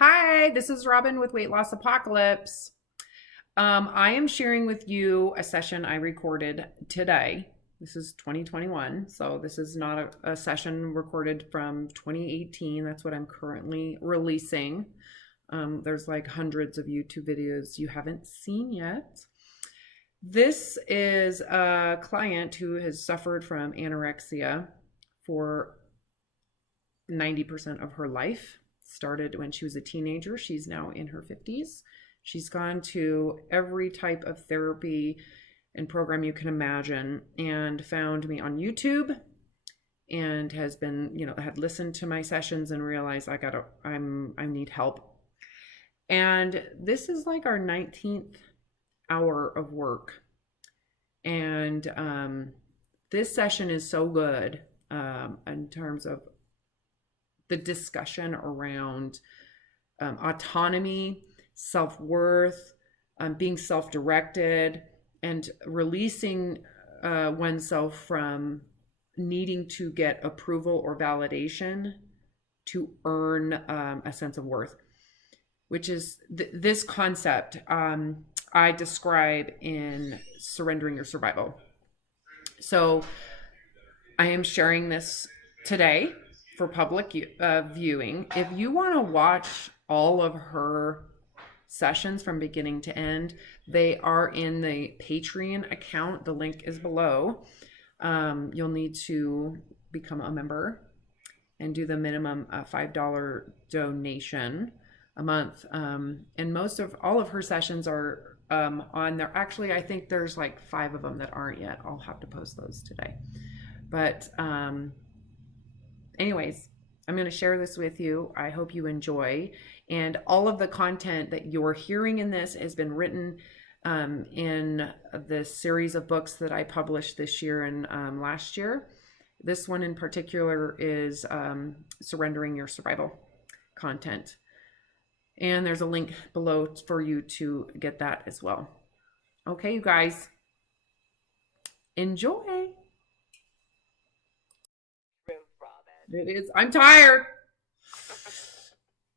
Hi, this is Robin with Weight Loss Apocalypse. I am sharing with you a session I recorded today. This is 2021, so this is not a session recorded from 2018. That's what I'm currently releasing. There's like hundreds of YouTube videos you haven't seen yet. This is a client who has suffered from anorexia for 90% of her life. Started when she was a teenager. She's now in her 50s. She's gone to every type of therapy and program you can imagine and found me on YouTube and has been, had listened to my sessions and realized I need help. And this is like our 19th hour of work. And this session is so good in terms of the discussion around autonomy, self-worth, being self-directed, and releasing oneself from needing to get approval or validation to earn a sense of worth, which is this concept I describe in Surrendering Your Survival. So I am sharing this today for public viewing. If you want to watch all of her sessions from beginning to end, they are in the Patreon account. The link is below. You'll need to become a member and do the minimum $5 donation a month. And all of her sessions are on there. Actually, I think there's like 5 of them that aren't yet. I'll have to post those today. But anyways, I'm going to share this with you. I hope you enjoy. And all of the content that you're hearing in this has been written in the series of books that I published this year and last year. This one in particular is Surrendering Your Survival content. And there's a link below for you to get that as well. Okay, you guys, enjoy. It is. I'm tired.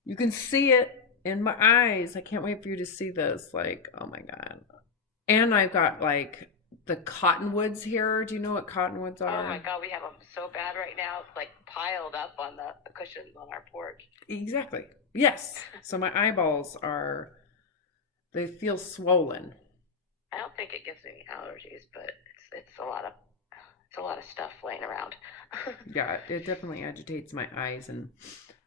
You can see it in my eyes. I can't wait for you to see this. Like, oh my God. And I've got like the cottonwoods here. Do you know what cottonwoods are? Oh my God, we have them so bad right now, like piled up on the cushions on our porch. Exactly. Yes. So my eyeballs they feel swollen. I don't think it gives me allergies, but it's a lot of stuff laying around. Yeah, it definitely agitates my eyes and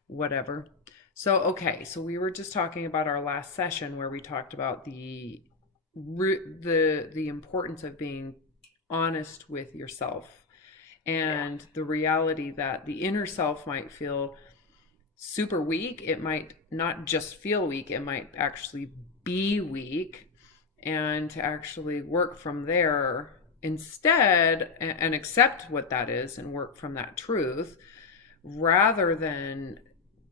whatever. So, okay, so we were just talking about our last session where we talked about the importance of being honest with yourself and the reality that the inner self might feel super weak. It might not just feel weak, it might actually be weak, and to actually work from there instead and accept what that is and work from that truth rather than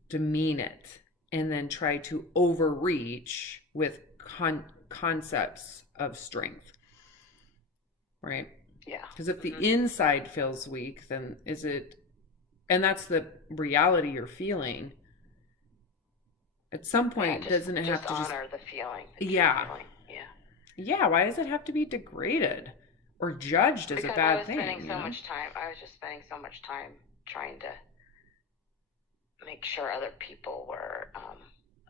demean it and then try to overreach with concepts of strength, right? Yeah. Because if the inside feels weak, then and that's the reality you're feeling. At some point, doesn't it have to honor the feeling? Yeah. Feeling. Yeah, why does it have to be degraded or judged as a bad thing? I was just spending so much time trying to make sure other people were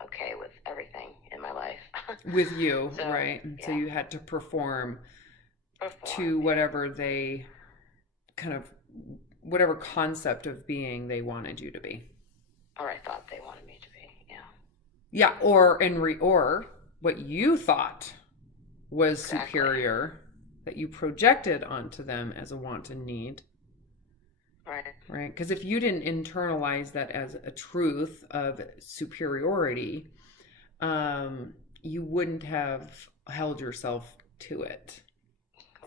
okay with everything in my life. With you, right? So you had to perform to whatever they whatever concept of being they wanted you to be. Or I thought they wanted me to be, Yeah, or what you thought was superior that you projected onto them as a want and need. Right? Because if you didn't internalize that as a truth of superiority, you wouldn't have held yourself to it.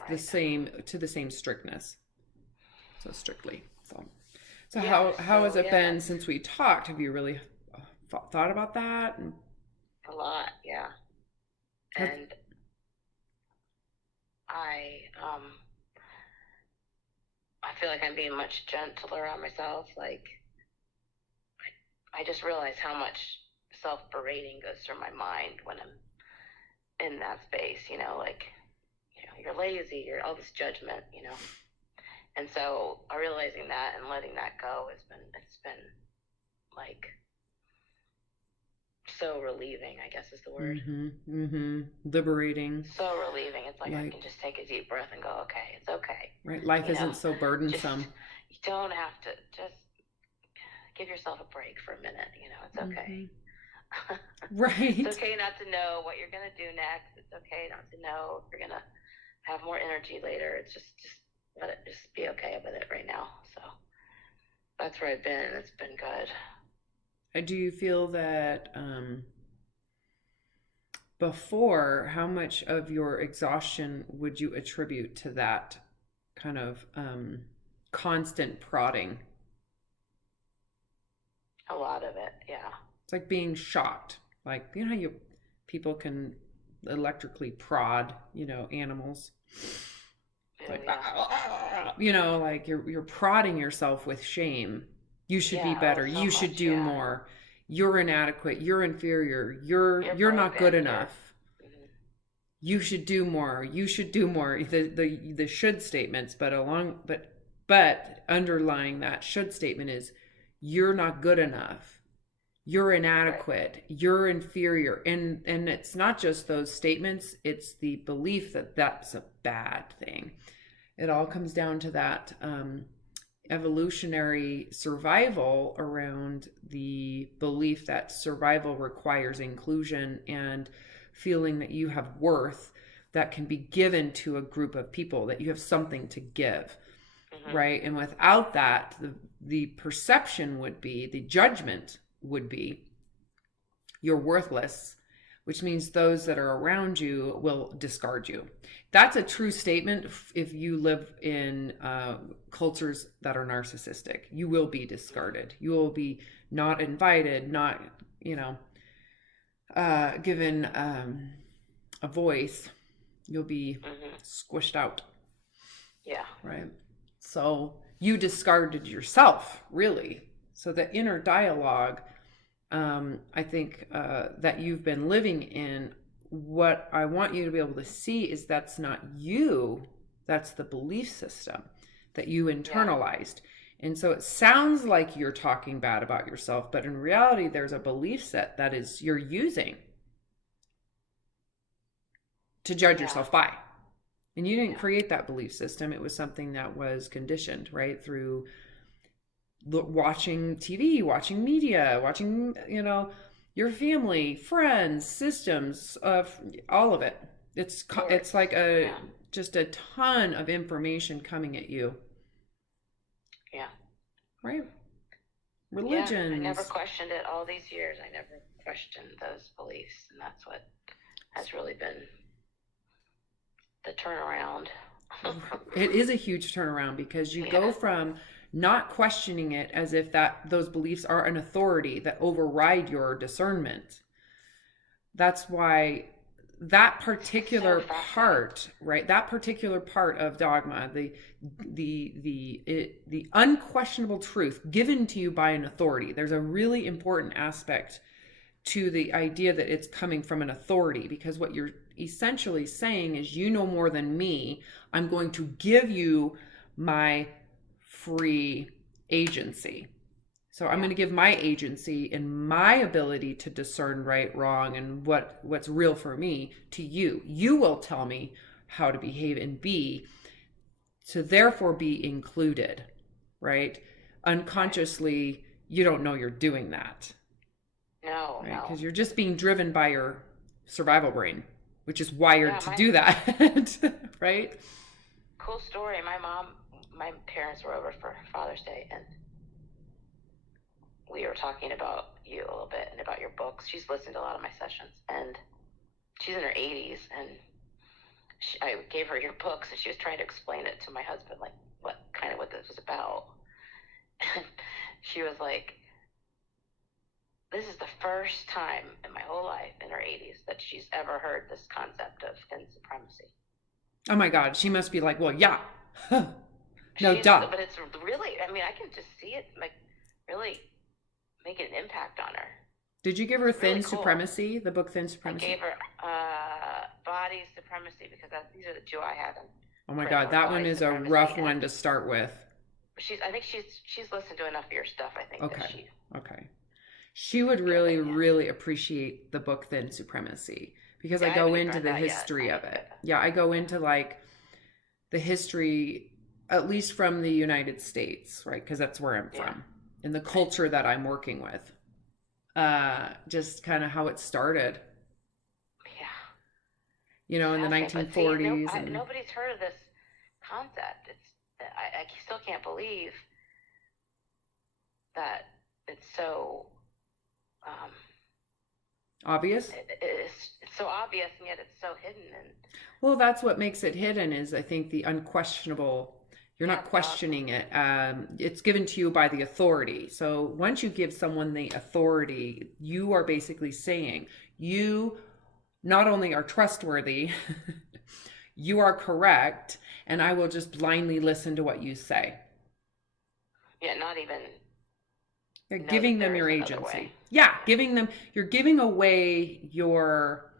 To the same strictness. So strictly. So how has it been since we talked? Have you really thought about that? A lot, yeah. And I feel like I'm being much gentler on myself. Like, I just realized how much self-berating goes through my mind when I'm in that space, like, you're lazy, you're all this judgment, And so realizing that and letting that go it's been like so relieving, I guess is the word. Liberating. So relieving. It's like I Like, can just take a deep breath and go, okay, it's okay. right. Life isn't so Just, burdensome. you don't have to, just give yourself a break for a minute, it's okay. Right. It's okay not to know what you're going to do next. It's okay not to know if you're going to have more energy later. It's just let it just be okay with it right now. So that's where I've been. It's been good. Do you feel that before, how much of your exhaustion would you attribute to that kind of constant prodding? A lot of it, yeah. It's like being shocked. Like, you know how people can electrically prod, animals. Like, yeah. Like you're prodding yourself with shame. You should be better. So You should much, do more. You're inadequate. You're inferior. You're not good enough. You should do more. You should do more. The should statements, but underlying that should statement is you're not good enough. You're inadequate. Right. You're inferior. And it's not just those statements, it's the belief that that's a bad thing. It all comes down to that evolutionary survival around the belief that survival requires inclusion and feeling that you have worth that can be given to a group of people, that you have something to give. Right? And without that, the perception would be, the judgment would be, you're worthless, which means those that are around you will discard you. That's a true statement. If you live in cultures that are narcissistic, you will be discarded. You will be not invited, not, given a voice. You'll be squished out. Yeah. Right. So you discarded yourself, really. So the inner dialogue, I think that you've been living in, what I want you to be able to see is that's not you, that's the belief system that you internalized. Yeah. And so it sounds like you're talking bad about yourself, but in reality, there's a belief set that is you're using to judge yourself by. And you didn't create that belief system. It was something that was conditioned, right? Through watching TV, watching media, watching, your family, friends, systems, all of it. It's like just a ton of information coming at you. Yeah. Right? Religions. Yeah, I never questioned it all these years. I never questioned those beliefs. And that's what has really been the turnaround. It is a huge turnaround because you go from not questioning it as if those beliefs are an authority that override your discernment. That's why that particular part, right? That particular part of dogma, the unquestionable truth given to you by an authority. There's a really important aspect to the idea that it's coming from an authority, because what you're essentially saying is, you know more than me. I'm going to give you my free agency. So I'm going to give my agency and my ability to discern right, wrong, and what's real for me to you. You will tell me how to behave and be, to therefore be included, right? Unconsciously, you don't know you're doing that. No, right? Because you're just being driven by your survival brain, which is wired to do that, right? Cool story. My parents were over for Father's Day, and we were talking about you a little bit and about your books. She's listened to a lot of my sessions, and she's in her 80s, and I gave her your books, and she was trying to explain it to my husband, like what this was about. And she was like, this is the first time in my whole life, in her 80s, that she's ever heard this concept of thin supremacy. Oh my God, she must be like, well, yeah. No, duh. But it's really, I can just see it, like, really making an impact on her. Did you give her Really Thin cool. Supremacy, the book Thin I Supremacy? gave her Body Supremacy because these are the two I have in Oh my print God, order, that one Body is a Supremacy, rough one and to start with. I think she's listened to enough of your stuff. I think that Okay. she Okay. She would get really, it. Yeah. really appreciate the book Thin Supremacy because I Yeah, I go haven't even into read the that yet. history I of need to it. get that. Yeah, I go Yeah. into like the history, at least from the United States, right? Because that's where I'm Yeah. from and the Right. culture that I'm working with. Just kind of how it started, Yeah. you It's know, in the fascinating, but see, 1940s. And nobody's heard of this concept. I still can't believe that it's so um, obvious. it's so obvious and yet it's so hidden. And Well, that's what makes it hidden is I think the unquestionable, you're yeah, not it's powerful. questioning it. It's given to you by the authority. So once you give someone the authority, you are basically saying you not only are trustworthy, you are correct, and I will just blindly listen to what you say. Yeah, not even You're know that giving them there is your another way. agency. Yeah, Yeah. giving them, you're giving away your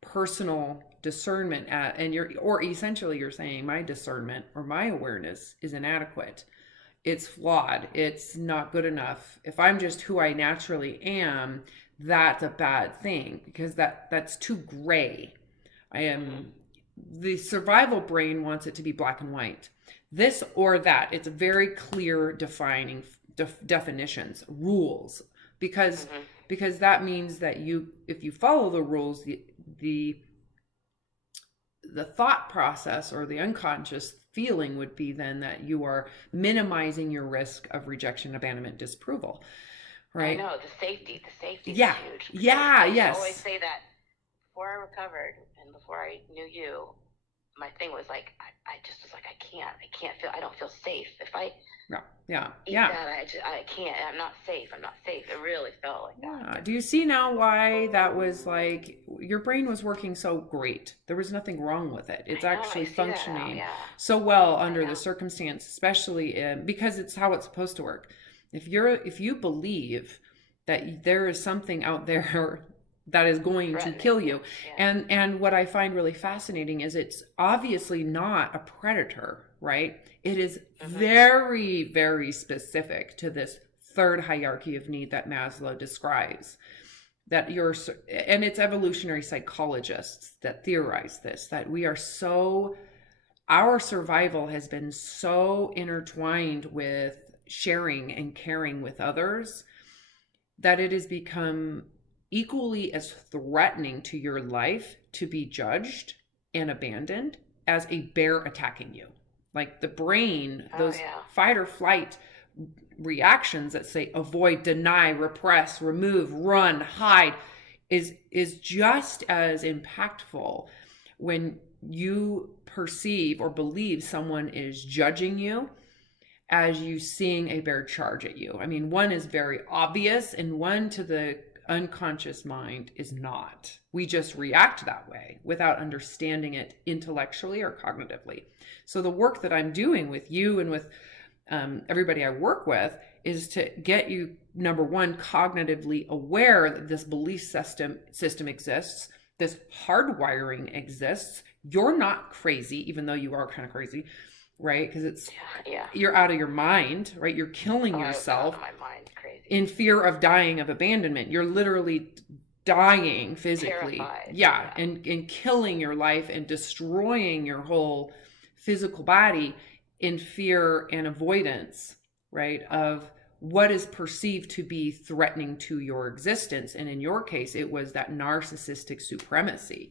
personal discernment and or essentially you're saying my discernment or my awareness is inadequate. It's flawed. It's not good enough. If I'm just who I naturally am, that's a bad thing because that's too gray. I Mm-hmm. am the survival brain wants it to be black and white. This or that. It's very clear defining definitions, rules because Mm-hmm. that means that you if you follow the rules the the thought process or the unconscious feeling would be then that you are minimizing your risk of rejection, abandonment, disapproval, I right? know the safety is Yeah. huge because Yeah. I used to always Yes. say that before I recovered and before I knew you, my thing was like I just was like I don't feel safe if I Yeah. Yeah. eat Yeah. that. I can't. I'm not safe. I'm not safe. It really felt like that. Yeah. Do you see now why that was like your brain was working so great? There was nothing wrong with it. It's I know. I actually see that now. functioning Yeah. so well I under the know. circumstance, especially because it's how it's supposed to work. If you believe that there is something out there that is going to Threatening kill you. you, Yeah. and what I find really fascinating is it's obviously not a predator, right? It is Mm-hmm. very, very specific to this third hierarchy of need that Maslow describes. That you're, and it's evolutionary psychologists that theorize this, that we are so, our survival has been so intertwined with sharing and caring with others that it has become equally as threatening to your life to be judged and abandoned as a bear attacking you. Like the brain, Oh those yeah. fight or flight reactions that say avoid, deny, repress, remove, run, hide is just as impactful when you perceive or believe someone is judging you as you seeing a bear charge at you. I mean, one is very obvious and one to the unconscious mind is not. We just react that way without understanding it intellectually or cognitively. So the work that I'm doing with you and with everybody I work with is to get you, number one, cognitively aware that this belief system exists, this hardwiring exists. You're not crazy, even though you are kind of crazy, right? Because it's Yeah. Yeah. you're out of your mind, right? You're killing Oh, I was out yourself of my mind. Crazy. in fear of dying of abandonment. You're literally dying physically. Terrified. Yeah, Yeah. and killing your life and destroying your whole physical body in fear and avoidance, right? Of what is perceived to be threatening to your existence. And in your case, it was that narcissistic supremacy.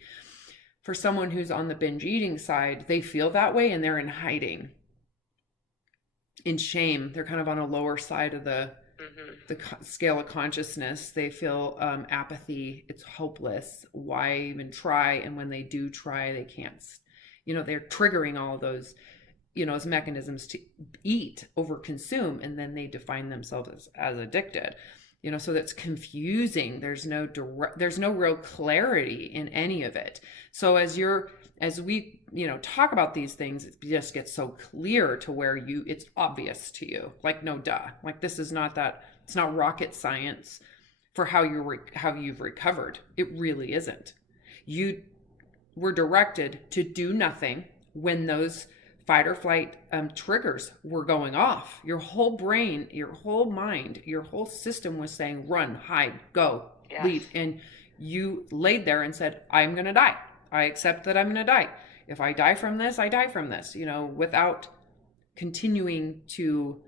For someone who's on the binge eating side, they feel that way and they're in hiding, in shame. They're kind of on a lower side of the scale of consciousness. They feel apathy. It's hopeless. Why even try? And when they do try, they can't. They're triggering all of those, as mechanisms to eat, overconsume, and then they define themselves as addicted. So that's confusing. There's no real clarity in any of it. So as we talk about these things, it just gets so clear to where it's obvious to you, like no duh, like this is not that, it's not rocket science for how you've recovered. It really isn't. You were directed to do nothing when those fight or flight triggers were going off. Your whole brain, your whole mind, your whole system was saying, run, hide, go, leave. And you laid there and said, I'm going to die. I accept that I'm going to die. If I die from this, I die from this, without continuing to,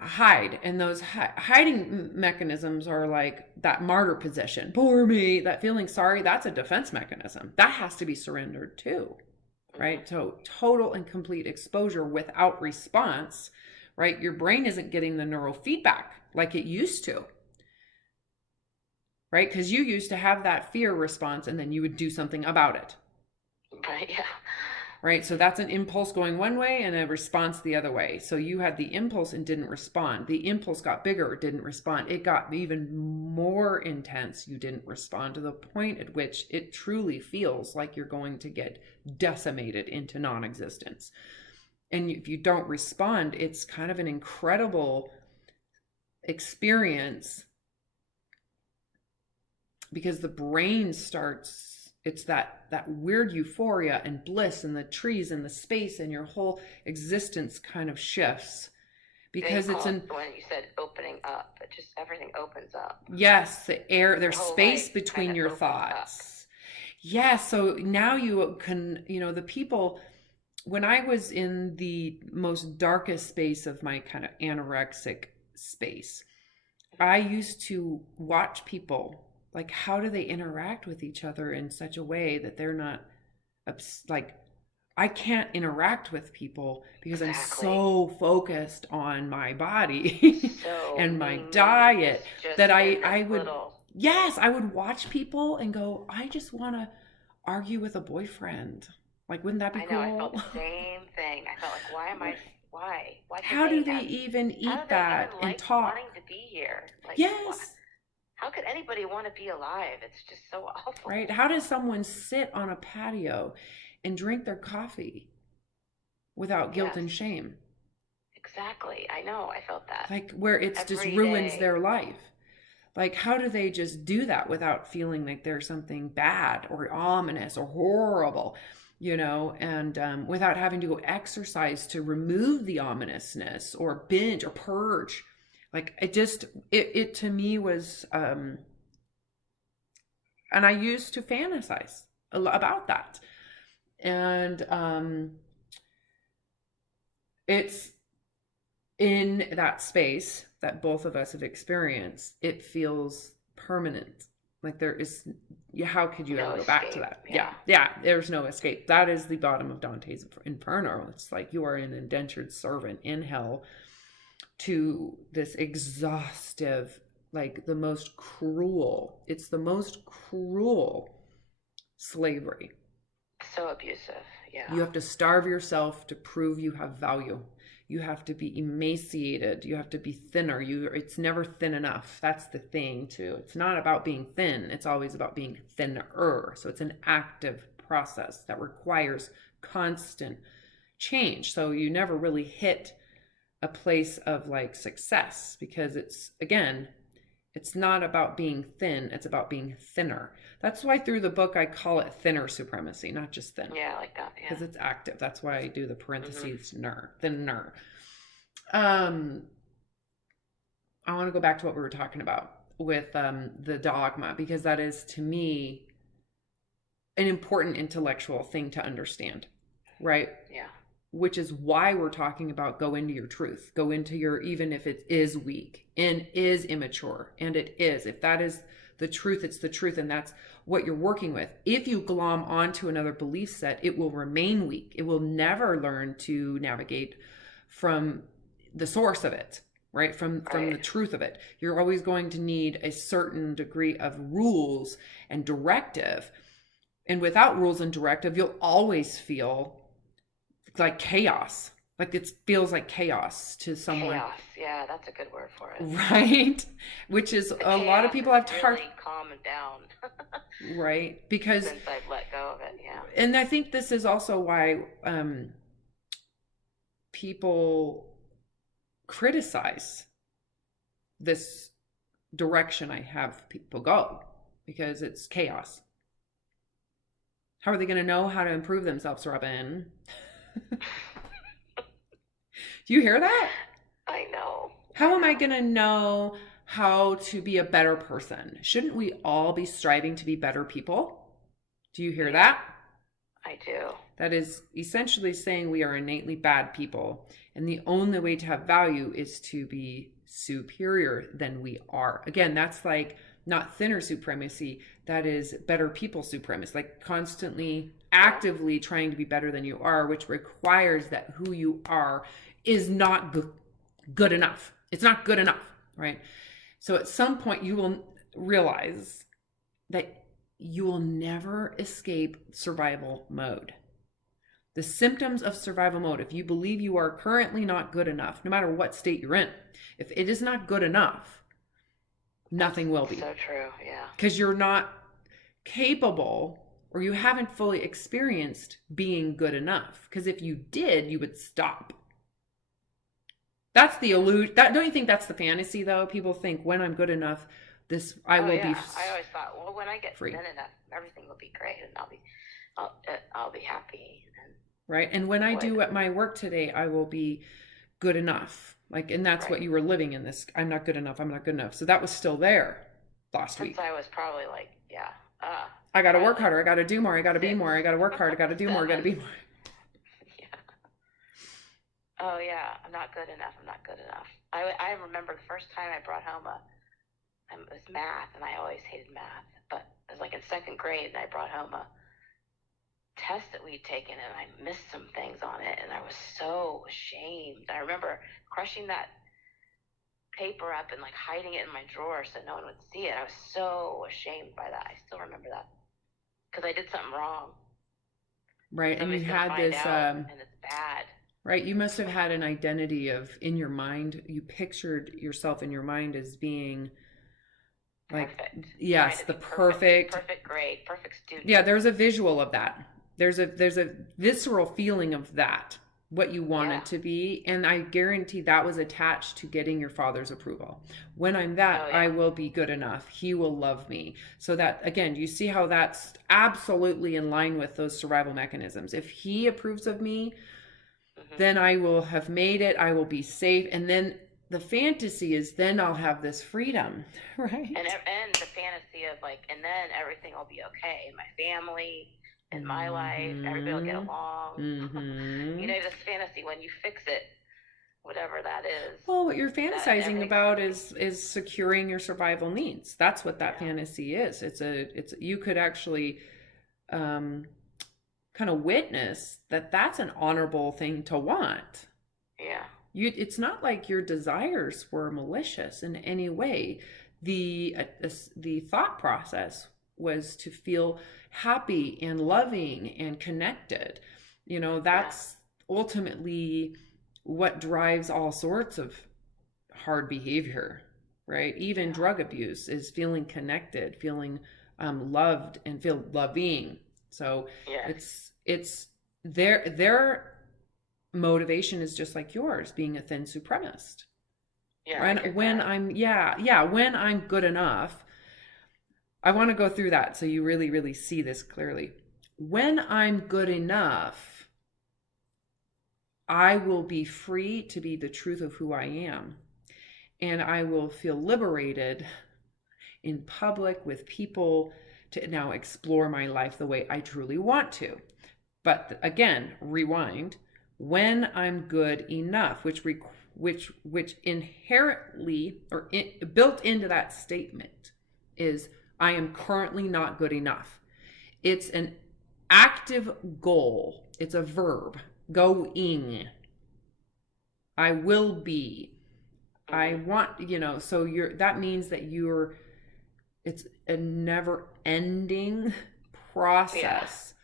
hide. And those hiding mechanisms are like that martyr position. Poor me, that feeling sorry, that's a defense mechanism. That has to be surrendered too, right? So total and complete exposure without response, right? Your brain isn't getting the neural feedback like it used to, right? Because you used to have that fear response and then you would do something about it. Right, yeah. Right? So that's an impulse going one way and a response the other way. So you had the impulse and didn't respond. The impulse got bigger, didn't respond. It got even more intense. You didn't respond to the point at which it truly feels like you're going to get decimated into non-existence. And if you don't respond, it's kind of an incredible experience because the brain starts, it's that weird euphoria and bliss and the trees and the space and your whole existence kind of shifts because it's when you said opening up, it just everything opens up. Yes, the air, there's space between your thoughts. Yes, so now you can, the people, when I was in the most darkest space of my kind of anorexic space, I used to watch people. Like, how do they interact with each other in such a way that they're not like, I can't interact with people because I'm so focused on my body and my diet that I would, yes, I would watch people and go, I just want to argue with a boyfriend. Like, wouldn't that be cool? I know, I felt the same thing. I felt like, why? How do they even eat that and talk? Wanting to be here? Like, yes. How could anybody want to be alive? It's just so awful. Right? How does someone sit on a patio and drink their coffee without guilt and shame? Exactly. I know. I felt that. Like where it's just ruins their life. Like, how do they just do that without feeling like there's something bad or ominous or horrible, and without having to go exercise to remove the ominousness or binge or purge? Like it to me was, and I used to fantasize about that. And it's in that space that both of us have experienced. It feels permanent. Like there is, how could you ever go back to that? Yeah, there's no escape. That is the bottom of Dante's Inferno. It's like you are an indentured servant in hell to this exhaustive, like it's the most cruel slavery. So abusive, yeah. You have to starve yourself to prove you have value. You have to be emaciated. You have to be thinner. It's never thin enough. That's the thing too. It's not about being thin. It's always about being thinner. So it's an active process that requires constant change. So you never really hit a place of like success because it's not about being thin. It's about being thinner. That's why through the book, I call it thinner supremacy, not just thin. Yeah, I like that. Yeah. Because it's active. That's why I do the parentheses, thinner. I want to go back to what we were talking about with the dogma, because that is to me an important intellectual thing to understand, right? Yeah. Which is why we're talking about go into your truth, go into your, even if it is weak and is immature, and it is, if that is the truth, it's the truth, and that's what you're working with. If you glom onto another belief set, it will remain weak. It will never learn to navigate from the source of it, right? From the truth of it. You're always going to need a certain degree of rules and directive. And without rules and directive, you'll always feel like chaos. Like it feels like chaos to someone. Chaos, yeah, that's a good word for it. Right? Which is a lot of people have really calmed down. Right? Because since I've let go of it, yeah. And I think this is also why people criticize this direction I have people go because it's chaos. How are they going to know how to improve themselves, Robin? Do you hear that? I know. How am I going to know how to be a better person? Shouldn't we all be striving to be better people? Do you hear that? I do. That is essentially saying we are innately bad people. And the only way to have value is to be superior than we are. Again, that's like not thinner supremacy. That is better people supremacy, like constantly, actively trying to be better than you are, which requires that who you are is not good enough. It's not good enough, right? So at some point you will realize that you will never escape survival mode. The symptoms of survival mode, if you believe you are currently not good enough, no matter what state you're in, if it is not good enough, nothing will be. So true, yeah. Because you're not capable or you haven't fully experienced being good enough. Because if you did, you would stop. That's the illusion. Don't you think that's the fantasy, though? People think when I'm good enough, I will be. I always thought, well, when I get free. thin enough, everything will be great, and I'll be happy. Right, and when I do at my work today, I will be good enough. Like, and that's what you were living in this. I'm not good enough. I'm not good enough. So that was still there last week. Since I was probably like, I got to work harder. I got to do more. I got to be more. I got to work hard. I got to do more. I got to be more. Oh yeah, I'm not good enough. I'm not good enough. I remember the first time I brought home it was math, and I always hated math. But it was like in second grade, and I brought home a test that we'd taken, and I missed some things on it, and I was so ashamed. I remember crushing that paper up and like hiding it in my drawer so no one would see it. I was so ashamed by that. I still remember that because I did something wrong. Right, and you had this, and it's bad. Right, you must have had an identity of, in your mind, you pictured yourself in your mind as being like, perfect. Yes, the perfect grade, perfect student. Yeah, there's a visual of that. There's a visceral feeling of that, what you wanted to be, and I guarantee that was attached to getting your father's approval. When I'm that, I will be good enough. He will love me. So that, again, you see how that's absolutely in line with those survival mechanisms. If he approves of me, then I will have made it. I will be safe. And then the fantasy is then I'll have this freedom, right? And the fantasy of like, and then everything will be okay. My family, in my life, everybody will get along. You know, this fantasy, when you fix it, whatever that is. Well, what you're fantasizing about is securing your survival needs. That's what that fantasy is. It's you could actually kind of witness that that's an honorable thing to want. Yeah. It's not like your desires were malicious in any way. The thought process was to feel happy and loving and connected. You know, that's ultimately what drives all sorts of hard behavior, right? Even drug abuse is feeling connected, feeling loved, and feel loving. So it's their motivation is just like yours, being a thin supremacist. Yeah. And when I'm good enough, I want to go through that so you really, really see this clearly. When I'm good enough, I will be free to be the truth of who I am. And I will feel liberated in public with people to now explore my life the way I truly want to. But again, rewind. When I'm good enough, which inherently or built into that statement is I am currently not good enough. It's an active goal. It's a verb. Going. I will be. I want, so that means that it's a never ending process.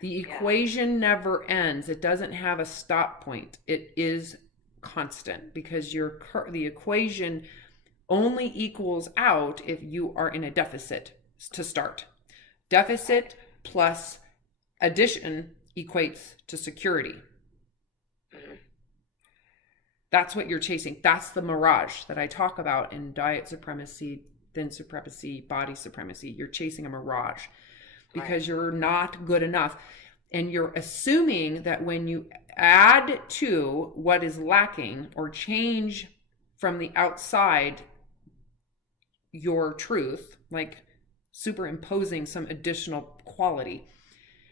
The equation never ends. It doesn't have a stop point. It is constant because the equation only equals out if you are in a deficit to start. Deficit plus addition equates to security. That's what you're chasing. That's the mirage that I talk about in Diet Supremacy thin supremacy, body supremacy. You're chasing a mirage because Right. you're not good enough. And you're assuming that when you add to what is lacking or change from the outside your truth, like superimposing some additional quality,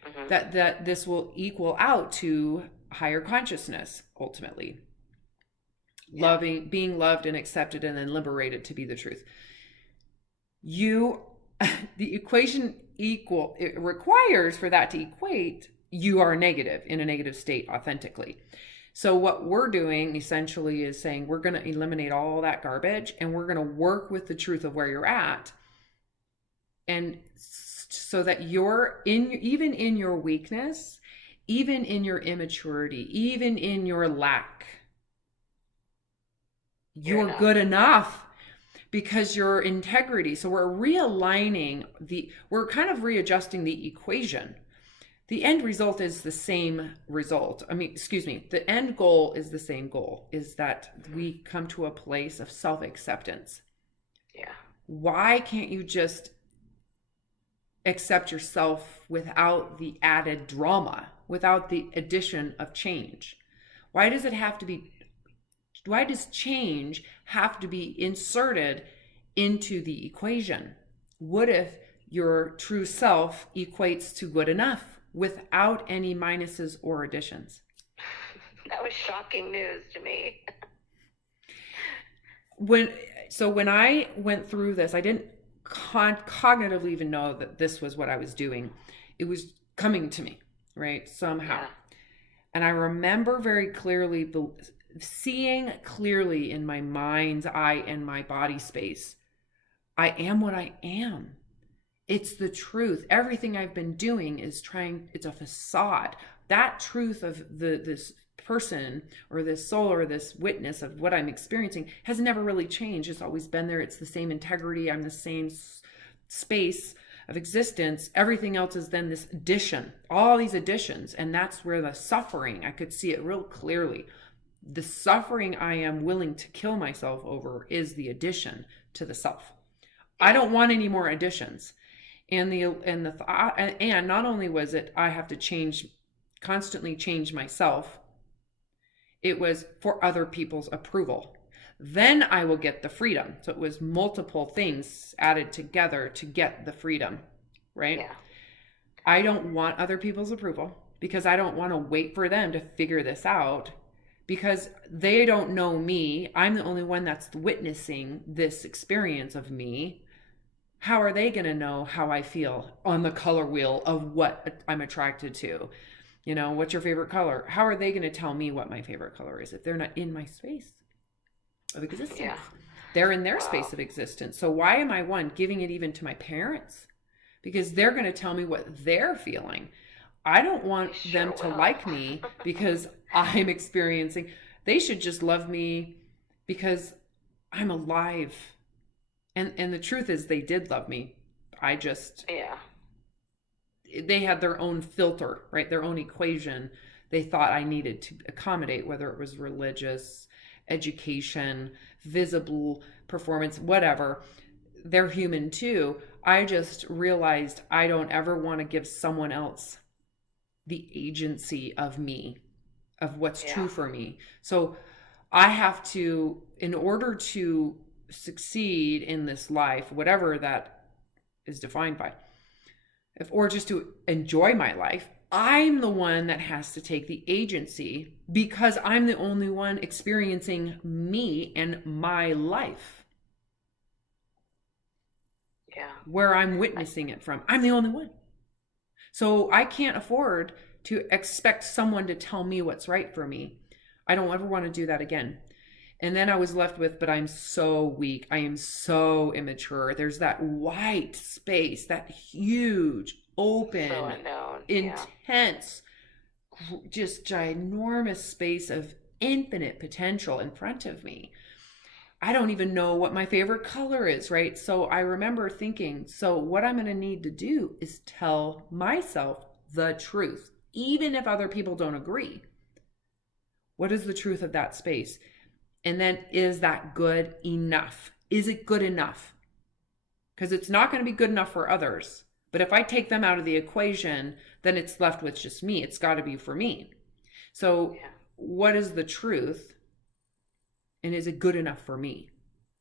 Hmm. that this will equal out to higher consciousness ultimately. Yeah. Loving, being loved and accepted and then liberated to be the truth. You the equation equal it requires for that to equate you are negative in a negative state authentically. So what we're doing essentially is saying we're going to eliminate all that garbage and we're going to work with the truth of where you're at, and so that you're in, even in your weakness, even in your immaturity, even in your lack, You're you're enough. good enough because your integrity. So we're realigning we're kind of readjusting the equation. The end result is the same result. I mean, excuse me, the end goal is the same goal, is that we come to a place of self-acceptance. Yeah. Why can't you just accept yourself without the added drama, without the addition of change? Why does it have to be, why does change have to be inserted into the equation? What if your true self equates to good enough without any minuses or additions? That was shocking news to me. When when I went through this, I didn't cognitively even know that this was what I was doing. It was coming to me, right? Somehow. Yeah. And I remember very clearly seeing clearly in my mind's eye and my body space, I am what I am. It's the truth. Everything I've been doing is it's a facade. That truth of this person or this soul or this witness of what I'm experiencing has never really changed. It's always been there. It's the same integrity. I'm the same space of existence. Everything else is then this addition, all these additions. And that's where the suffering, I could see it real clearly. The suffering I am willing to kill myself over is the addition to the self. I don't want any more additions. And and not only was it I have to constantly change myself, it was for other people's approval. Then I will get the freedom. So it was multiple things added together to get the freedom, right? Yeah. I don't want other people's approval because I don't want to wait for them to figure this out, because they don't know me. I'm the only one that's witnessing this experience of me. How are they going to know how I feel on the color wheel of what I'm attracted to? You know, what's your favorite color? How are they going to tell me what my favorite color is if they're not in my space of existence? Yeah. They're in their Wow. space of existence. So why am I giving it even to my parents? Because they're going to tell me what they're feeling. I don't want them to like me because I'm experiencing. They should just love me because I'm alive. And the truth is they did love me. I just, Yeah. they had their own filter, right? Their own equation they thought I needed to accommodate, whether it was religious, education, visible performance, whatever. They're human too. I just realized I don't ever want to give someone else the agency of me, of what's true for me. So I have to, in order to succeed in this life, whatever that is defined by, or just to enjoy my life, I'm the one that has to take the agency because I'm the only one experiencing me and my life. Yeah. Where I'm witnessing it from. I'm the only one. So I can't afford to expect someone to tell me what's right for me. I don't ever want to do that again. And then I was left with, but I'm so weak. I am so immature. There's that white space, that huge, open, So unknown. intense, just ginormous space of infinite potential in front of me. I don't even know what my favorite color is, right? So I remember thinking, so what I'm going to need to do is tell myself the truth, even if other people don't agree. What is the truth of that space? And then, is that good enough? Is it good enough? because it's not going to be good enough for others. But if I take them out of the equation, then it's left with just me. It's got to be for me. So what is the truth? And is it good enough for me?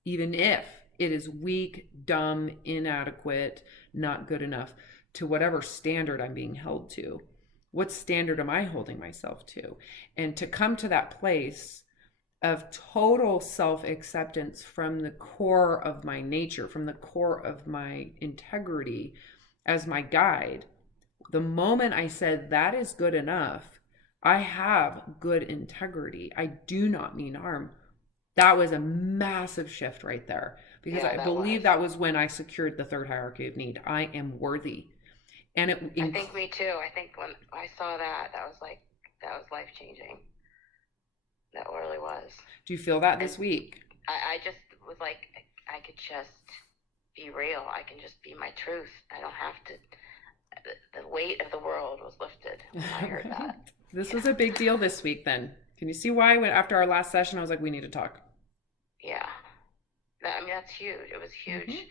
Even if it is weak, dumb, inadequate, not good enough to whatever standard I'm being held to. What standard am I holding myself to? And to come to that place of total self-acceptance from the core of my nature, from the core of my integrity as my guide, the moment I said that is good enough, I have good integrity. I do not mean harm. That was a massive shift right there, because I believe that was when I secured the third hierarchy of need. I am worthy. And I think me too. I think when I saw that, that was life changing. That really was. Do you feel that this week? I just was like, I could just be real. I can just be my truth. I don't have to. The weight of the world was lifted when I heard that. This was a big deal this week then. Can you see why? When after our last session, I was like, we need to talk. Yeah. I mean, that's huge. It was huge.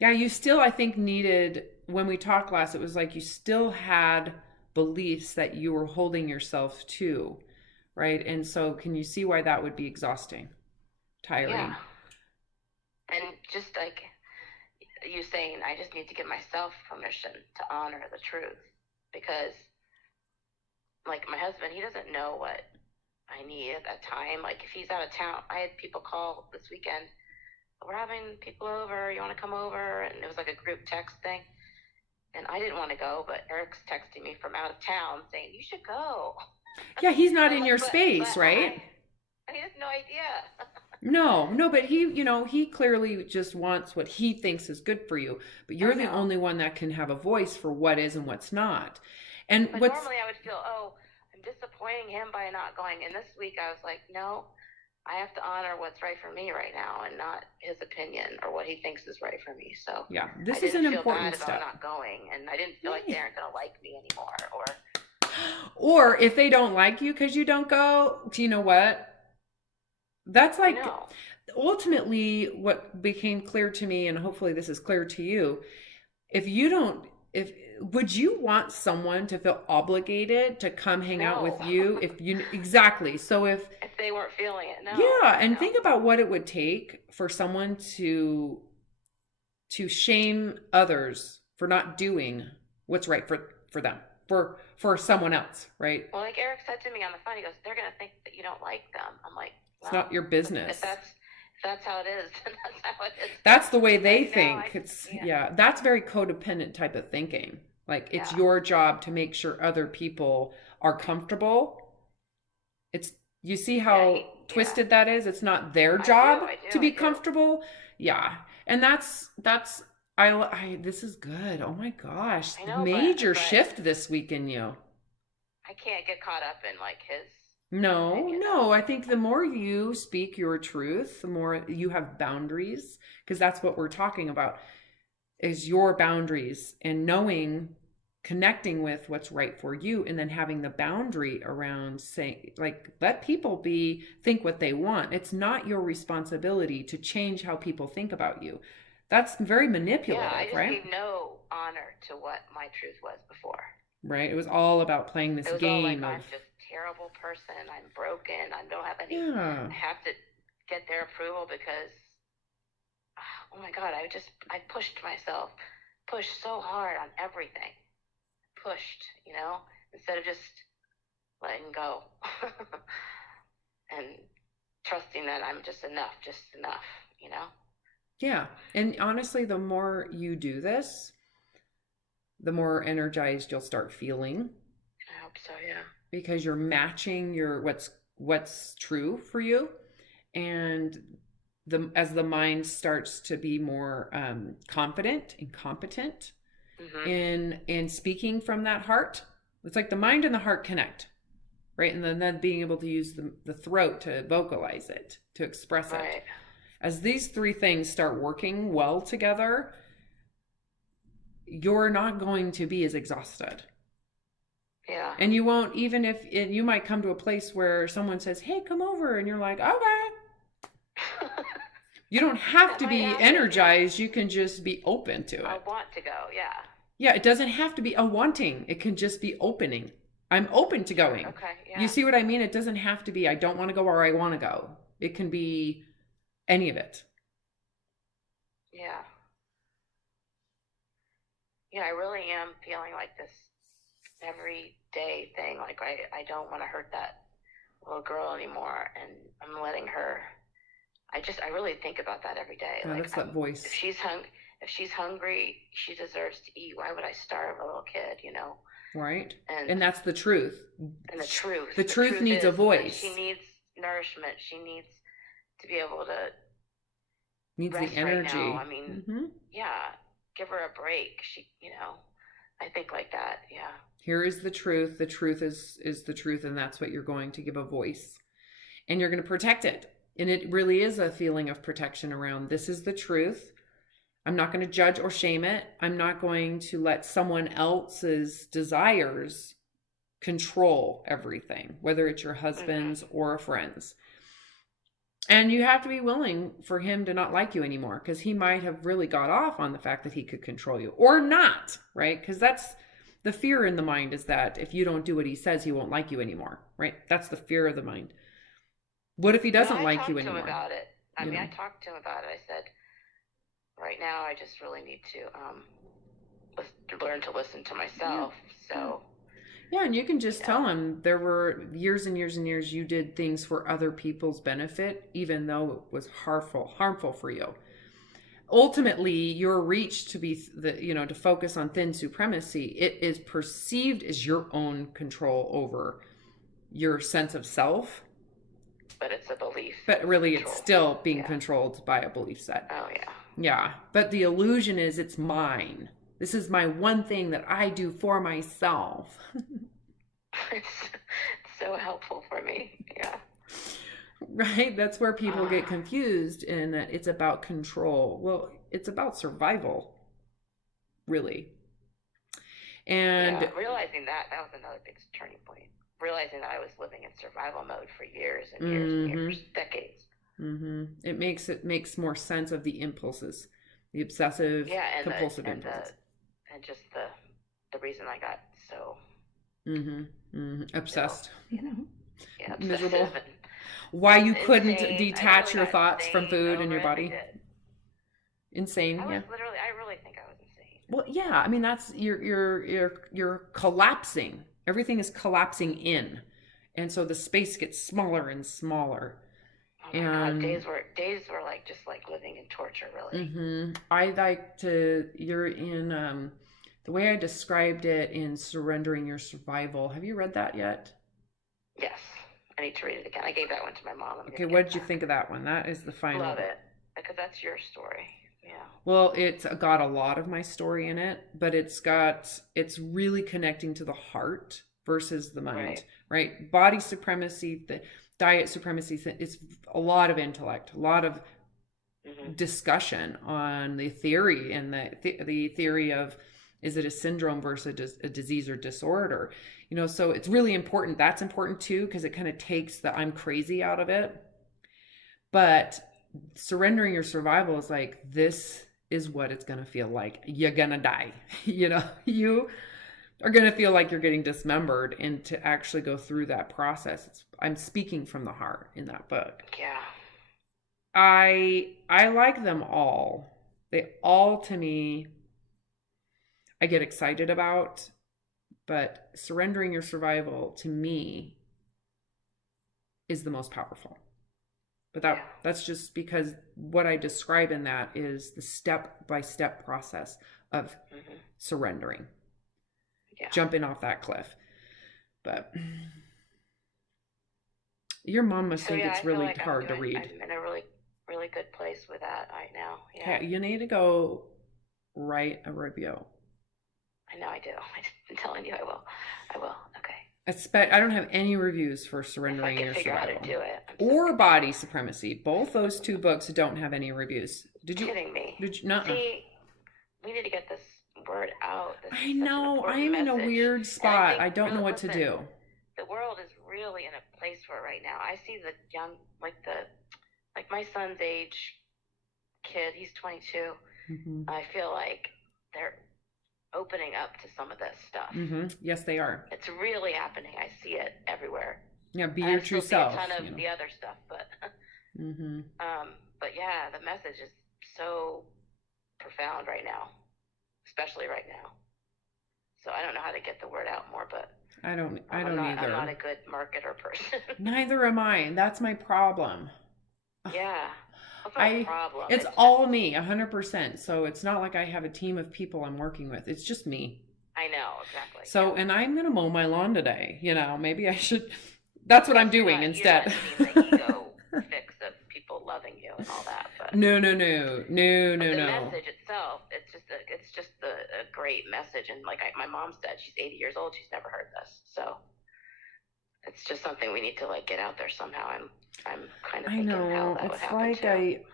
Yeah, you still, I think, needed, when we talked last, it was like you still had beliefs that you were holding yourself to, right? And so can you see why that would be exhausting, tiring? Yeah. And just like you saying, I just need to give myself permission to honor the truth, because like my husband, he doesn't know what I need at that time. Like if he's out of town, I had people call this weekend, we're having people over, you want to come over? And it was like a group text thing. And I didn't want to go, but Eric's texting me from out of town saying, you should go. Yeah, he's not in your space, right? He has no idea. No, but he clearly just wants what he thinks is good for you. But you're the only one that can have a voice for what is and what's not. And but normally I would feel, I'm disappointing him by not going. And this week I was like, no, I have to honor what's right for me right now and not his opinion or what he thinks is right for me. So yeah, this is an important step. I didn't feel bad about not going, and I didn't feel like they aren't going to like me anymore. Or if they don't like you because you don't go, do you know what? That's like ultimately what became clear to me, and hopefully this is clear to you. Would you want someone to feel obligated to come hang out with you exactly. So if they weren't feeling it, think about what it would take for someone to shame others for not doing what's right for them, for someone else, right? Well, like Eric said to me on the phone, he goes, they're going to think that you don't like them. I'm like, it's not your business. If that's how it is, then that's how it is. That's the way they think. That's very codependent type of thinking. Like it's your job to make sure other people are comfortable. You see how twisted that is? It's not their job to be comfortable. Yeah. And that's this is good. Oh my gosh. Major shift this week in you. I can't get caught up in like his No, I think the more you speak your truth, the more you have boundaries, because that's what we're talking about, is your boundaries and connecting with what's right for you, and then having the boundary around saying, like, let people think what they want. It's not your responsibility to change how people think about you. That's very manipulative, right? I just gave no honor to what my truth was before. Right? It was all about playing this game of... I'm just terrible person, I'm broken, I don't have any, I have to get their approval because, oh my God, I pushed myself, so hard on everything, instead of just letting go and trusting that I'm just enough, Yeah, and honestly, the more you do this, the more energized you'll start feeling. I hope so, yeah. Because you're matching what's true for you, and as the mind starts to be more confident and competent in speaking from that heart, it's like the mind and the heart connect, right? And then being able to use the throat to vocalize it, to express it. As these three things start working well together, you're not going to be as exhausted. Yeah. And you won't, even if you might come to a place where someone says, hey, come over. And you're like, okay. You don't have That to might be happen, yeah. energized. You can just be open to I it. want to go, yeah. Yeah, it doesn't have to be a wanting. It can just be opening. I'm open to Sure, going. okay, You yeah. see what I mean? It doesn't have to be I don't want to go or I want to go. It can be any of it. Yeah. Yeah, I really am feeling like this everyday thing. Like I don't want to hurt that little girl anymore, and I'm letting her. I really think about that every day. Yeah, Like that's that if voice. if she's hungry, she deserves to eat. Why would I starve a little kid? You know. Right? And And that's the truth. and The the truth truth needs a is that she voice. needs nourishment. She needs to be able to Needs the rest right now. energy. I mean, Mm-hmm. yeah, give her a break. I think like that. Yeah. Here is the truth. The truth is the truth, and that's what you're going to give a voice. And you're going to protect it. And it really is a feeling of protection around this is the truth. I'm not going to judge or shame it. I'm not going to let someone else's desires control everything, whether it's your husband's or a friend's. And you have to be willing for him to not like you anymore because he might have really got off on the fact that he could control you or not, right? Because that's the fear in the mind is that if you don't do what he says, he won't like you anymore, right? That's the fear of the mind. What if he No, doesn't I like you talked to him anymore? about it. I You mean, know? I talked to him about it. I said, right now, I just really need to learn to listen to myself. Yeah. So, Yeah, and you can just you know, tell him there were years and years and years you did things for other people's benefit, even though it was harmful for you. Ultimately, your reach to be to focus on thin supremacy, it is perceived as your own control over your sense of self, but it's a belief. but really it's Control. still being Yeah. controlled by a belief set. Oh, yeah. Yeah, but the illusion is it's mine. This is my one thing that I do for myself. It's so helpful for me. Yeah. Right? That's where people get confused in that it's about control. Well, it's about survival, really. And yeah, realizing that was another big turning point. Realizing that I was living in survival mode for years and years and years, decades. It makes more sense of the impulses, the obsessive, compulsive impulses, and just the reason I got so obsessed, yeah, miserable. and Why you couldn't insane. detach your thoughts from food in your body? Insane. I yeah. I really think I was insane. Well, yeah. I mean, that's you're collapsing. Everything is collapsing in, and so the space gets smaller and smaller. Oh my God, days were like just like living in torture, really. I like to. You're in the way I described it in Surrendering Your Survival. Have you read that yet? Yes, I need to read it again. I gave that one to my mom. Okay, what did you think of that one? That is the final. Love it because that's your story. Yeah. Well, it's got a lot of my story in it, but it's really connecting to the heart versus the mind, right? Body supremacy, the diet supremacy, it's a lot of intellect, a lot of discussion on the theory and the theory of is it a syndrome versus a disease or disorder, so it's really important. That's important too, because it kind of takes the I'm crazy out of it. But surrendering your survival is like, this is what it's going to feel like. You're going to die. You are going to feel like you're getting dismembered, and to actually go through that process. I'm speaking from the heart in that book. Yeah. I like them all. They all, to me, I get excited about, but surrendering your survival to me is the most powerful. But that's just because what I describe in that is the step-by-step process of surrendering, jumping off that cliff. But your mom must think it's really hard to read. I'm in a really, really good place with that right now. Yeah. Okay, you need to go write a review. I know I do. I'm telling you I will. Okay. I don't have any reviews for Surrendering Your Survival. If I can figure out how to do it. Or Body Supremacy. Both those two books don't have any reviews. Did you? Kidding me? Did you? Nuh-uh. See, we need to get this word out. I know. I am in a weird spot. I don't know what to do. The world is really in a place for it right now. I see the young, like my son's age, kid. He's 22. Mm-hmm. I feel like they're opening up to some of this stuff. Mm-hmm. Yes, they are. It's really happening. I see it everywhere. Yeah, be And your I true still see a self, ton of you know. the other stuff, but Mm-hmm. but yeah, the message is so profound right now, especially right now. So I don't know how to get the word out more, but I don't I'm not either. a good marketer person. Neither am I. That's my problem. Yeah. It's not a problem. It's It's all just, me, 100%. So it's not like I have a team of people I'm working with. It's just me. I know, exactly. So, Yeah. and I'm going to mow my lawn today. Maybe I should. That's what I'm doing instead. You don't mean the ego fix of people loving you and all that, but No. but the message itself, it's just a great message. And like my mom said, she's 80 years old. She's never heard this, so it's just something we need to like get out there somehow. I'm kind of thinking how that would happen It's like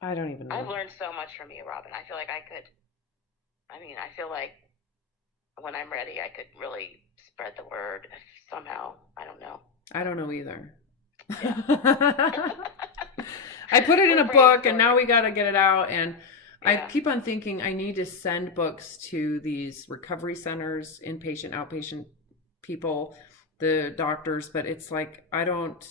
I don't even know. I've learned so much from you, Robin. I feel like I could. I mean, I feel like when I'm ready, I could really spread the word somehow. I don't know. I don't know either. Yeah. I put it in a book and now we got to get it out. And Yeah. I keep on thinking I need to send books to these recovery centers, inpatient, outpatient people, the doctors, but it's like I don't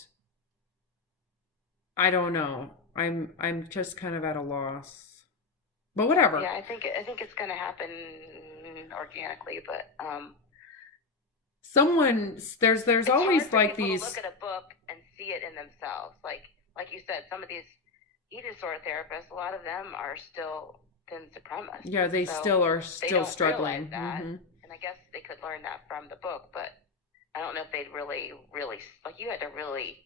know. I'm just kind of at a loss. But whatever. Yeah, I think it's going to happen organically, but there's always like these to look at a book and see it in themselves. Like you said, some of these eating disorder therapists, a lot of them are still thin supremacists. Yeah, they still are still struggling. That, and I guess they could learn that from the book, but I don't know if they'd really like you had to really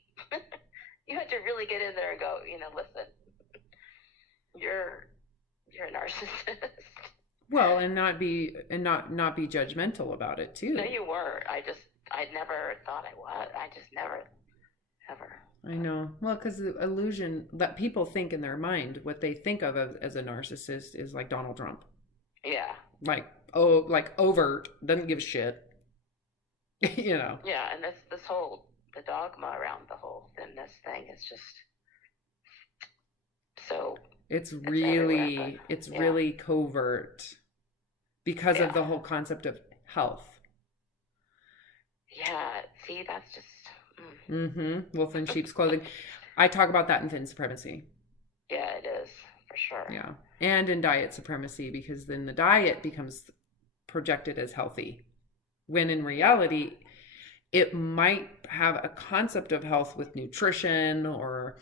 you had to really get in there and go, listen, you're a narcissist. Well, and not be judgmental about it too. No, you weren't. I never thought I was. I just never, ever. I know. Well, because the illusion that people think in their mind, what they think of as a narcissist is like Donald Trump. Yeah. Like overt, doesn't give a shit. Yeah, and this whole the dogma around the whole thinness thing is just so. It's really covert because of the whole concept of health. Yeah, see, that's just. Wolf in sheep's clothing. I talk about that in Thin Supremacy. Yeah, it is, for sure. Yeah. And in Diet Supremacy, because then the diet becomes projected as healthy, when in reality, it might have a concept of health with nutrition or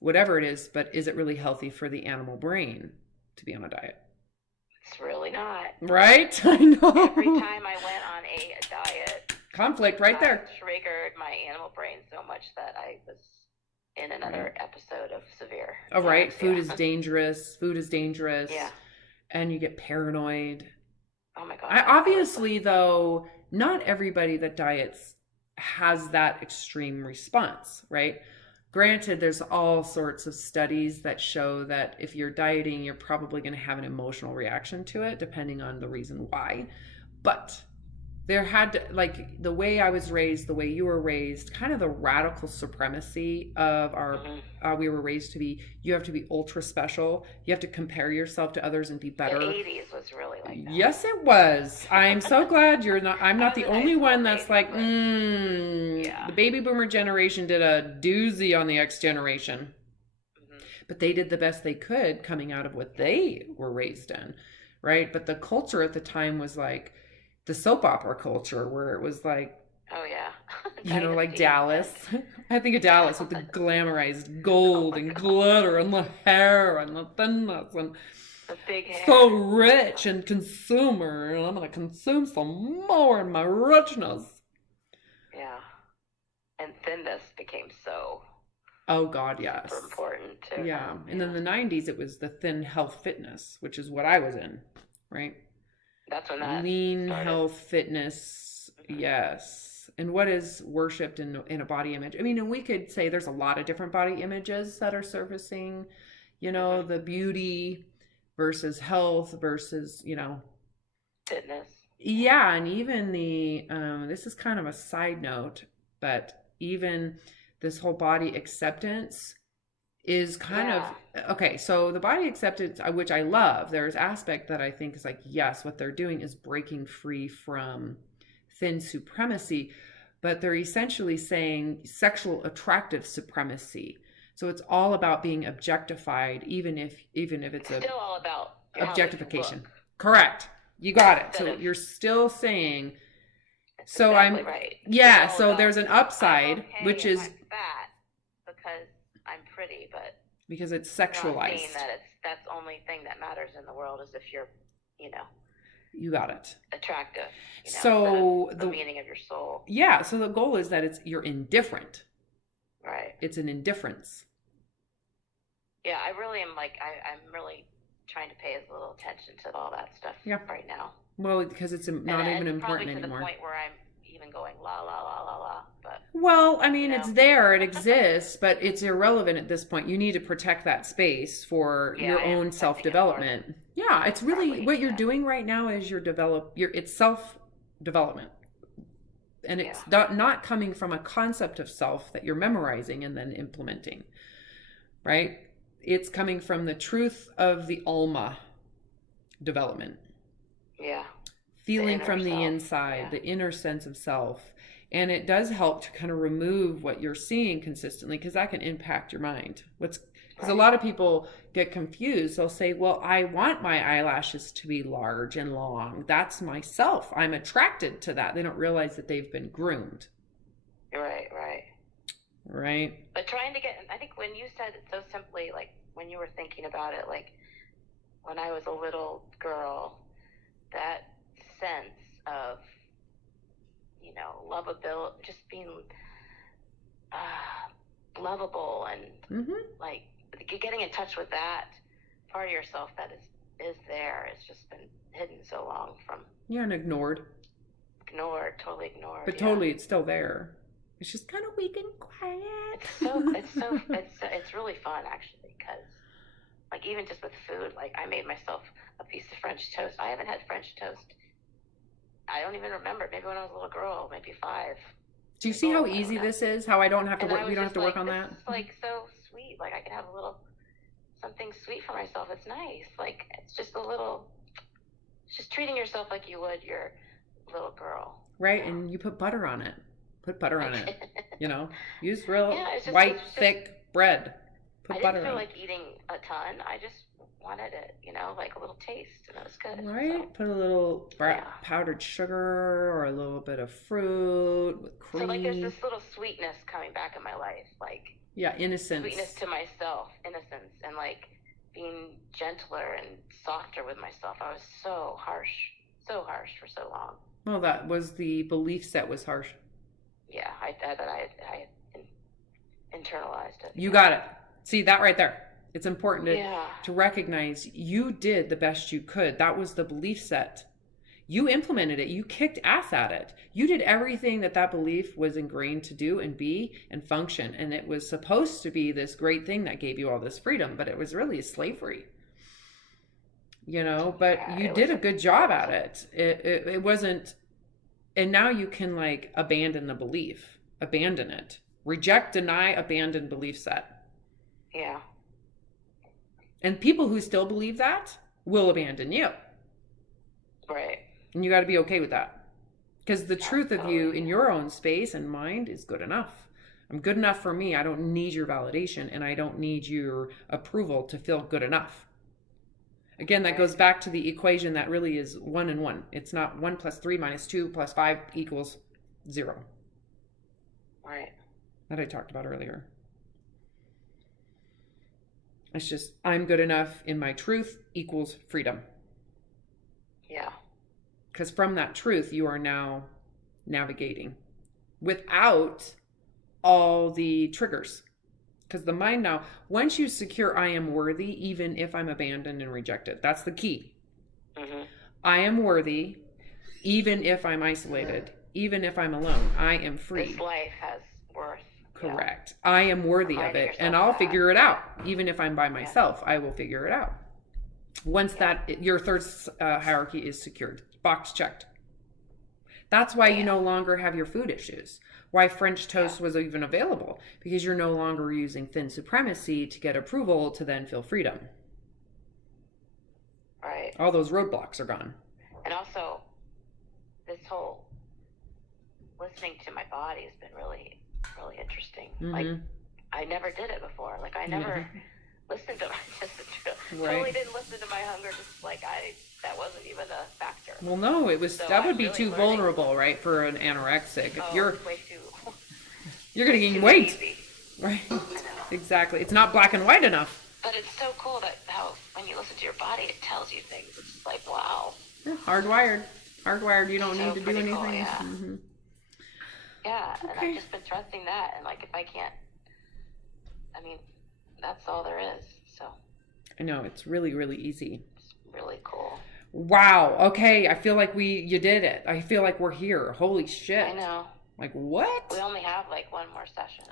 whatever it is, but is it really healthy for the animal brain to be on a diet? It's really not. Right? I know. Every time I went on a diet, conflict right there. Triggered my animal brain so much that I was in another episode of severe. Oh, right. Food is dangerous. Yeah. And you get paranoid. Oh my God. Obviously, though, not everybody that diets has that extreme response, right? Granted, there's all sorts of studies that show that if you're dieting, you're probably going to have an emotional reaction to it, depending on the reason why. But there had to, like, the way I was raised, the way you were raised, kind of the radical supremacy of our, we were raised to be, you have to be ultra special. You have to compare yourself to others and be better. The 80s was really like that. Yes, it was. I'm so glad I'm not the only one that's like, the baby boomer generation did a doozy on the X generation. But they did the best they could coming out of what they were raised in, right? But the culture at the time was like, the soap opera culture where it was like, oh yeah, like Dallas. I think of Dallas with the glamorized gold and glitter and the hair and the thinness and the big hair. So rich and consumer, and I'm gonna consume some more in my richness. Yeah, and thinness became so. Oh God, yes. Super important too. Yeah, and then the '90s, it was the thin health fitness, which is what I was in, right? That's when that lean started. Health fitness, yes. And what is worshipped in a body image? I mean, and we could say there's a lot of different body images that are surfacing, the beauty versus health versus, fitness. Yeah, and even the this is kind of a side note, but even this whole body acceptance is kind of Yeah. okay. So the body acceptance, which I love, there's aspect that I think is like, yes, what they're doing is breaking free from thin supremacy, but they're essentially saying sexual attractive supremacy. So it's all about being objectified, even if it's It's a still all about how you objectification. look Correct. You got it. instead So of. you're still saying, It's so exactly I'm, right. It's yeah, all so about there's an I'm upside, okay which if is I'm fat because I'm pretty, but because it's not saying sexualized. that that's the only thing that matters in the world is if you're, you know, You got it. attractive, So instead of the meaning of your soul. yeah, so the goal is that you're indifferent. Right. It's an indifference. Yeah, I really am I'm really trying to pay as little attention to all that stuff right now. Well, because it's not even important probably to anymore. the point where I'm even going la la la la la. But well, I mean, it's there, it exists, but it's irrelevant at this point. You need to protect that space for your own self-development. Yeah, it's really what you're doing right now is it's self-development. And it's not coming from a concept of self that you're memorizing and then implementing. Right? It's coming from the truth of the Alma development. Yeah. Feeling from the inside, the inner sense of self. And it does help to kind of remove what you're seeing consistently, because that can impact your mind. Because a lot of people get confused. They'll say, well, I want my eyelashes to be large and long. That's myself. I'm attracted to that. They don't realize that they've been groomed. Right. Right. But trying to I think when you said it so simply, like when you were thinking about it, like when I was a little girl, that sense of, lovability, just being lovable and like getting in touch with that part of yourself that is there. It's just been hidden so long from. Yeah, and ignored. Totally ignored. But totally, it's still there. It's just kind of weak and quiet. It's really fun actually, because like even just with food, like I made myself a piece of French toast. I haven't had French toast. I don't even remember. Maybe when I was a little girl, maybe 5. Do you see how easy this is? How I don't have to work. We don't have to work on that. It's like so sweet. Like I can have a little something sweet for myself. It's nice. Like it's just it's just treating yourself like you would your little girl. Right, and you put butter on it. Put butter on it. Use real white, thick bread. Put butter on it. I didn't feel like eating a ton. I just wanted it, like a little taste, and it was good. Right? So, put a little powdered sugar or a little bit of fruit with cream. So like there's this little sweetness coming back in my life, like innocence. Sweetness to myself, innocence, and like being gentler and softer with myself. I was so harsh for so long. Well, that was the belief set was harsh. Yeah, I had internalized it. You got it. See that right there. It's important to recognize you did the best you could. That was the belief set. You implemented it. You kicked ass at it. You did everything that belief was ingrained to do and be and function. And it was supposed to be this great thing that gave you all this freedom, but it was really slavery. But you did a good job at it. It wasn't, and now you can like abandon the belief, abandon it, reject, deny, abandon belief set. Yeah. And people who still believe that will abandon you. Right. And you got to be okay with that. Because the truth of you in your own space and mind is good enough. I'm good enough for me. I don't need your validation, and I don't need your approval to feel good enough. Again, that goes back to the equation that really is 1 and 1. It's not 1 + 3 - 2 + 5 = 0. Right. That I talked about earlier. It's just, I'm good enough in my truth equals freedom. Yeah. Because from that truth, you are now navigating without all the triggers. Because the mind now, once you secure, I am worthy, even if I'm abandoned and rejected. That's the key. Mm-hmm. I am worthy, even if I'm isolated, even if I'm alone. I am free. This life has worth. Correct. Yeah. I am worthy of it, and I'll figure it out. Even if I'm by myself, I will figure it out. Once your third hierarchy is secured, box checked. That's why you Yeah. no longer have your food issues. Why French toast Yeah. was even available, because you're no longer using thin supremacy to get approval to then feel freedom. Right. All those roadblocks are gone. And also, this whole listening to my body has been really, really interesting. Like, I never did it before. Like, I never listened to totally didn't listen to my hunger. Just like that wasn't even a factor. Well, no, it was. So that would I'm be really too learning. vulnerable, right, for an anorexic. If you're way too. you're gonna gain too weight, easy. right? I know. Exactly. It's not black and white enough. But it's so cool that how when you listen to your body, it tells you things. It's like, wow. Yeah, hardwired. You don't So need to do anything. cool, yeah. Mm-hmm. Yeah, and Okay. I've just been trusting that. And like, if I can't, I mean, that's all there is. So I know, it's really, really easy. it's really cool. Wow. Okay. I feel like you did it. I feel like we're here. Holy shit. I know. Like, what? We only have like one more session.